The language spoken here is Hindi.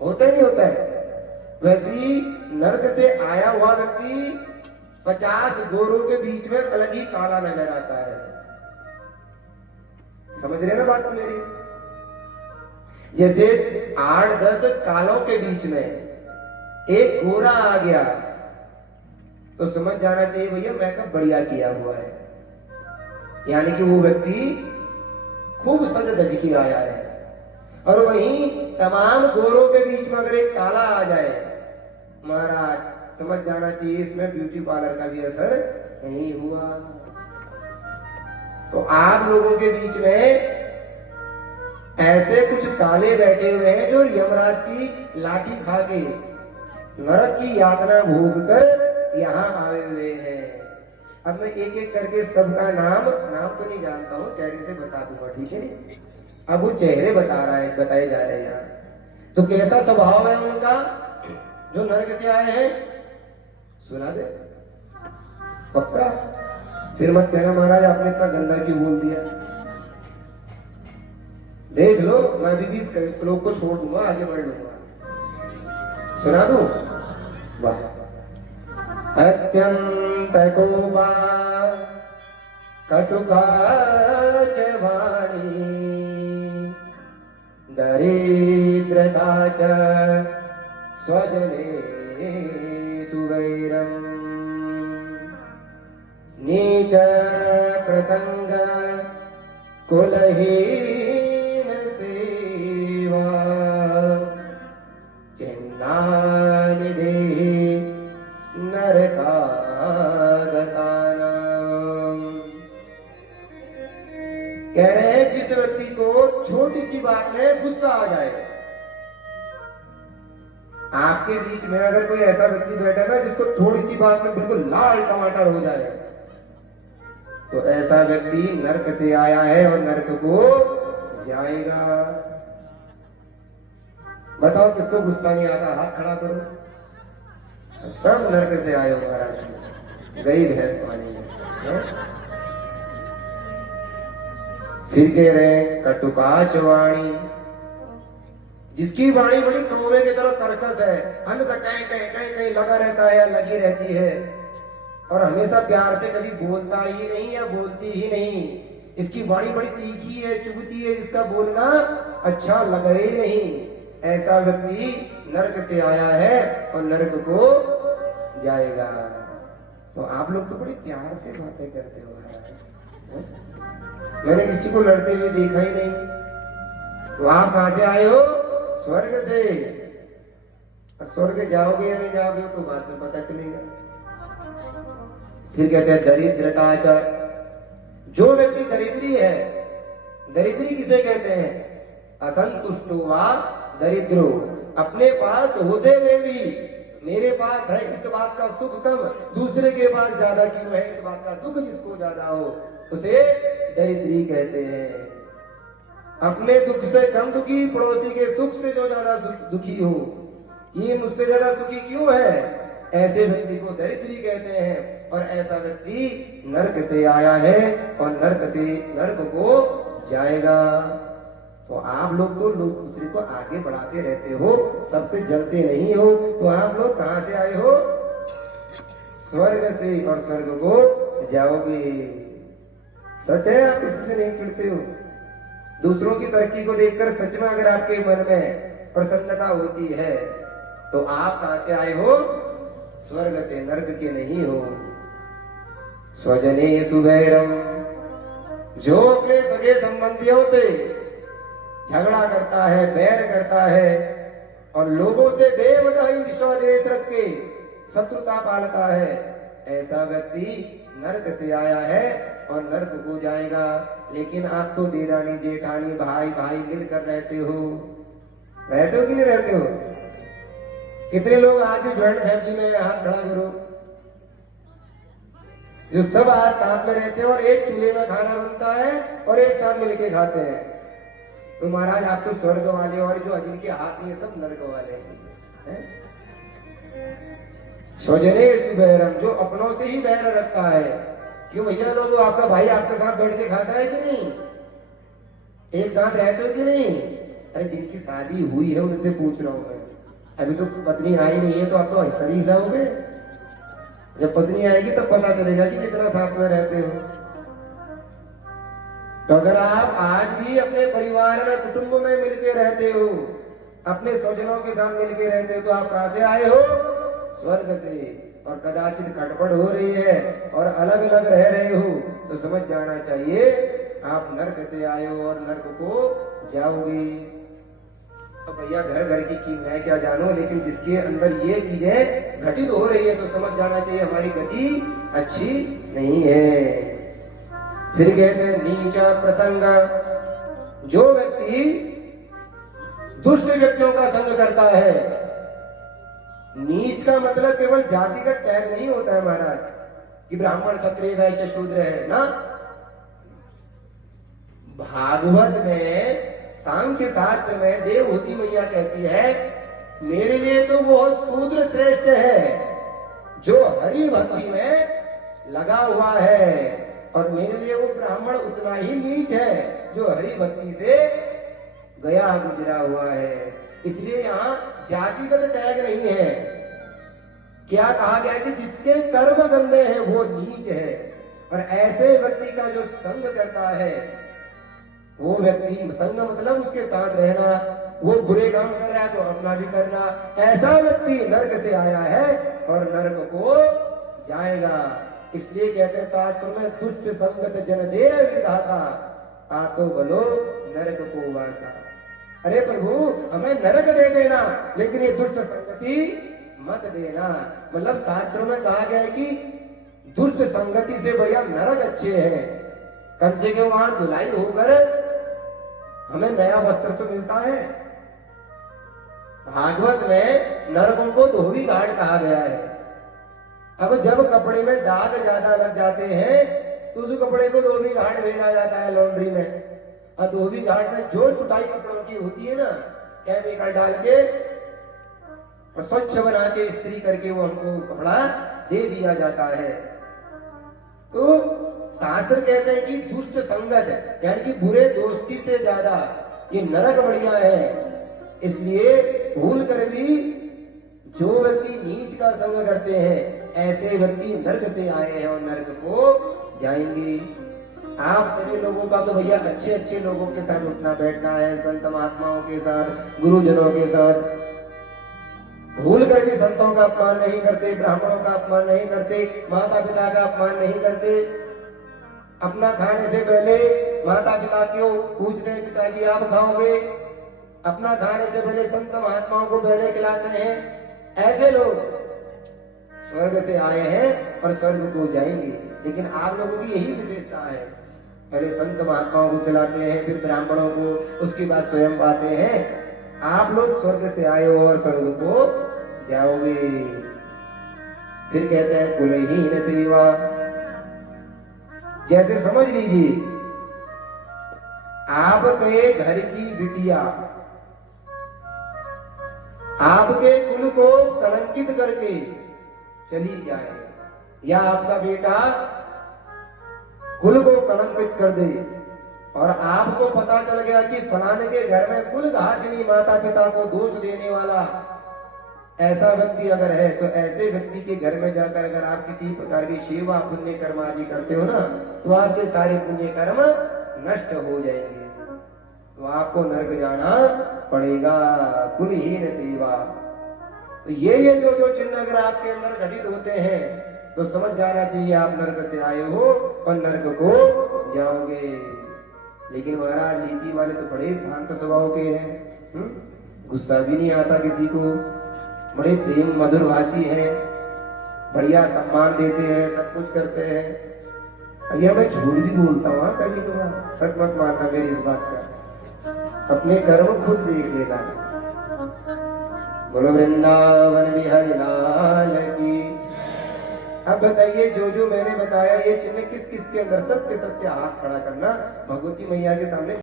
होता ही नहीं होता है। वैसे ही नर्क से आया हुआ व्यक्ति 50 गोरों के बीच में अलग ही काला नजर आता है। समझ रहे ना बात मेरी? जैसे 8-10 कालों के बीच में एक गोरा आ गया तो समझ जाना चाहिए भैया मेकअप बढ़िया किया हुआ है, यानी कि वो व्यक्ति खूब सज धज के आया है। और वहीं तमाम गोरों के बीच में अगर एक काला आ जाए महाराज, समझ जाना चाहिए इसमें ब्यूटी पार्लर का भी असर नहीं हुआ। तो आप लोगों के बीच में ऐसे कुछ काले बैठे हुए हैं जो यमराज की लाठी खा के नरक की यातना भोग कर यहाँ आए हुए हैं। अब मैं एक एक करके सबका नाम तो नहीं जानता हूँ, चेहरे से बता दूंगा, ठीक है? अब वो चेहरे बताए जा रहे हैं यहाँ। तो कैसा स्वभाव है उनका जो नरक से आए हैं? सुना दे पक्का? फिर मत कहना महाराज आपने इतना गंदा क्यों बोल दिया। देख लो, मैं अभी भी इस श्लोक को छोड़ दूंगा, आगे बढ़ लूंगा। सुना दूं? वाह। अत्यंत कोपा कटुका च वाणी दरिद्रता च स्वजने सुवैरम नीच प्रसंग कुलहीन सेवा चिन्नानिधि नरकागतानां। कह रहे हैं जिस व्यक्ति को छोटी सी बात में गुस्सा आ जाए, आपके बीच में अगर कोई ऐसा व्यक्ति बैठा ना जिसको थोड़ी सी बात में बिल्कुल लाल टमाटर हो जाए, तो ऐसा व्यक्ति नरक से आया है और नरक को जाएगा। बताओ किसको गुस्सा नहीं आता? हाथ खड़ा करो। सब नरक से आए हो महाराज, गई भैंस पानी में। फिर कह रहे कटुकाच वाणी, जिसकी वाणी बड़ी कौवे की तरह कर्कश है, हमेशा कहीं लगा रहता है या लगी रहती है, और हमेशा प्यार से कभी बोलता ही नहीं या बोलती ही नहीं। इसकी वाणी बड़ी तीखी है, चुभती है, इसका बोलना अच्छा लगा ही नहीं। ऐसा व्यक्ति नरक से आया है और नरक को जाएगा। तो आप लोग तो बड़ी प्यार से बातें करते हो यार, मैंने किसी को लड़ते हुए देखा ही नहीं। तो आप कहां से आए हो? स्वर्ग से। स्वर्ग जाओगे या नहीं जाओगे तो बाद में पता चलेगा। फिर कहते हैं दरिद्रता च, जो व्यक्ति दरिद्री है, दरिद्री किसे कहते हैं? असंतुष्टो वा दरिद्रो, अपने पास होते हुए भी मेरे पास है इस बात का सुख कम, दूसरे के पास ज्यादा क्यों है इस बात का दुख जिसको ज्यादा हो, उसे दरिद्री कहते हैं। अपने दुख से कम दुखी, पड़ोसी के सुख से जो ज्यादा दुखी हो, ये मुझसे ज्यादा सुखी क्यों है, ऐसे व्यक्ति को दरिद्री कहते हैं। और ऐसा व्यक्ति नरक से आया है और नरक को जाएगा। तो आप लोग तो लोग दूसरे को आगे बढ़ाते रहते हो, सबसे जलते नहीं हो। तो आप लोग कहां से आए हो? स्वर्ग से, और स्वर्ग को जाओगे। सच है, आप किसी से नहीं चिढ़ते हो। दूसरों की तरक्की को देखकर सच में अगर आपके मन में प्रसन्नता होती है तो आप कहां से आए हो? स्वर्ग से, नर्क के नहीं हो। स्वजने सुवैरम, जो अपने सगे संबंधियों से झगड़ा करता है, बैर करता है और लोगों से बेवजह ईर्ष्या द्वेष रख के शत्रुता पालता है, ऐसा व्यक्ति नरक से आया है और नरक को जाएगा। लेकिन आप तो देरानी जेठानी भाई भाई मिलकर रहते हो कि नहीं रहते हो? कितने लोग आज भी ज्वाइंट फैमिली में? हाथ खड़ा करो। जो सब आज साथ में रहते हैं और एक चूल्हे में खाना बनता है और एक साथ मिलके खाते हैं। तो महाराज आप तो स्वर्ग वाले, और जो जिनके हाथ नहीं है सब नरक वाले हैं। स्वजने सुबैरम, जो अपनों से ही बैर रखता है। क्यों भैया लोग, आपका भाई आपके साथ बैठ के खाता है कि नहीं? एक साथ रहते हो कि नहीं? अरे जिनकी शादी हुई है उनसे पूछ रहा हूं मैं, अभी तो पत्नी आई नहीं है तो आप तो हिस्सा नहीं खिलाओगे। जब पत्नी आएगी तब पता चलेगा कि कितना साथ में रहते हो। तो अगर आप आज भी अपने परिवार में कुटुंब में मिलके रहते हो, अपने स्वजनों के साथ मिलके रहते हो, तो आप कहां से आए हो? स्वर्ग से। और कदाचित खटपट हो रही है और अलग अलग रह रहे हो तो समझ जाना चाहिए आप नर्क से आए हो और नर्क को जाओगे। तो भैया घर घर की मैं क्या जानू, लेकिन जिसके अंदर ये चीजें घटित हो रही है तो समझ जाना चाहिए हमारी गति अच्छी नहीं है। फिर कहते हैं नीचा प्रसंग, जो व्यक्ति दुष्ट व्यक्तियों का संग करता है। नीच का मतलब केवल जाति का टैग नहीं होता है महाराज कि ब्राह्मण क्षत्रिय वैश्य शूद्र है ना। भागवत में सांख्य शास्त्र में देवहूति मैया कहती है मेरे लिए तो वो शूद्र श्रेष्ठ है जो हरि भक्ति में लगा हुआ है, और मेरे लिए वो ब्राह्मण उतना ही नीच है जो हरि भक्ति से गया गुजरा हुआ है। इसलिए यहाँ जातिगत टैग नहीं है। क्या कहा गया कि जिसके कर्म गंदे हैं वो नीच है, और ऐसे व्यक्ति का जो संग करता है वो व्यक्ति, संग मतलब उसके साथ रहना, वो बुरे काम कर रहा है तो अपना भी करना, ऐसा व्यक्ति नरक से आया है और नरक को जाएगा। इसलिए कहते हैं शास्त्रों में दुष्ट संगत जन दे विधाता तातो बलो नरक को वासा। अरे प्रभु हमें नरक दे देना लेकिन ये दुष्ट संगति मत देना। मतलब शास्त्रों में कहा गया है कि दुष्ट संगति से बढ़िया नरक अच्छे हैं। कम से कम वहां धुलाई होकर हमें नया वस्त्र तो मिलता है। भागवत में नरकों को धोबी घाट कहा गया है। अब जब कपड़े में दाग ज्यादा लग जाते हैं तो उस कपड़े को धोबी घाट भेजा जाता है लॉन्ड्री में, और धोबी घाट में जो चुटाई कपड़ों की होती है ना, केमिकल डाल के और स्वच्छ बना के इस्त्री करके वो हमको कपड़ा दे दिया जाता है। तो शास्त्र कहते हैं कि दुष्ट संगत यानी कि बुरे दोस्ती से ज्यादा ये नरक बढ़िया है। इसलिए भूल कर भी जो व्यक्ति नीच का संग करते हैं ऐसे व्यक्ति नरक से आए हैं और नरक को जाएंगे। आप सभी लोगों का तो भैया अच्छे अच्छे लोगों के साथ उठना बैठना है, संत महात्माओं के साथ, गुरुजनों के साथ। भूल कर भी संतों का अपमान नहीं करते, ब्राह्मणों का अपमान नहीं करते, माता पिता का अपमान नहीं करते। अपना खाने से पहले माता पिता क्यों पूछते हैं पिताजी आप खाओगे, अपना खाने से पहले संत महात्माओं को पहले खिलाते हैं। ऐसे लोग स्वर्ग से आए हैं और स्वर्ग को जाएंगे। लेकिन आप लोगों की यही विशेषता है, पहले संत महात्माओं को खिलाते हैं फिर ब्राह्मणों को, उसके बाद स्वयं पाते हैं। आप लोग स्वर्ग से आए हो और स्वर्ग को जाओगे। फिर कहते हैं कुलहीन सेवा। जैसे समझ लीजिए आपके घर की बिटिया आपके कुल को कलंकित करके चली जाए, या आपका बेटा कुल को कलंकित कर दे और आपको पता चल गया कि फलाने के घर में कुल घातनी माता पिता को दोष देने वाला ऐसा व्यक्ति अगर है, तो ऐसे व्यक्ति के घर में जाकर अगर आप किसी प्रकार की सेवा पुण्य कर्म आदि करते हो ना, तो आपके सारे पुण्य कर्म नष्ट हो जाएंगे, तो आपको नरक जाना पड़ेगा। कुलहीन सेवा। तो ये जो चिन्ह अगर आपके अंदर घटित होते हैं तो समझ जाना चाहिए आप नरक से आए हो और नरक को जाओगे। लेकिन महाराज नीति वाले तो बड़े शांत स्वभाव के हैं, गुस्सा भी नहीं आता किसी को, बड़े प्रेम मधुर भाषी हैं, बढ़िया सम्मान देते हैं, सब कुछ करते हैं। अगर मैं झूठ भी बोलता हूँ कभी तो सच मत मानना मेरी इस बात का, अपने कर्म खुद देख लेना। बोलो वृंदावन बिहारी लाल की। अब बताइए जो मैंने बताया ये चिन्ह किस किस के अंदर, सत्य सत्य हाथ खड़ा करना भगवती मैया के सामने।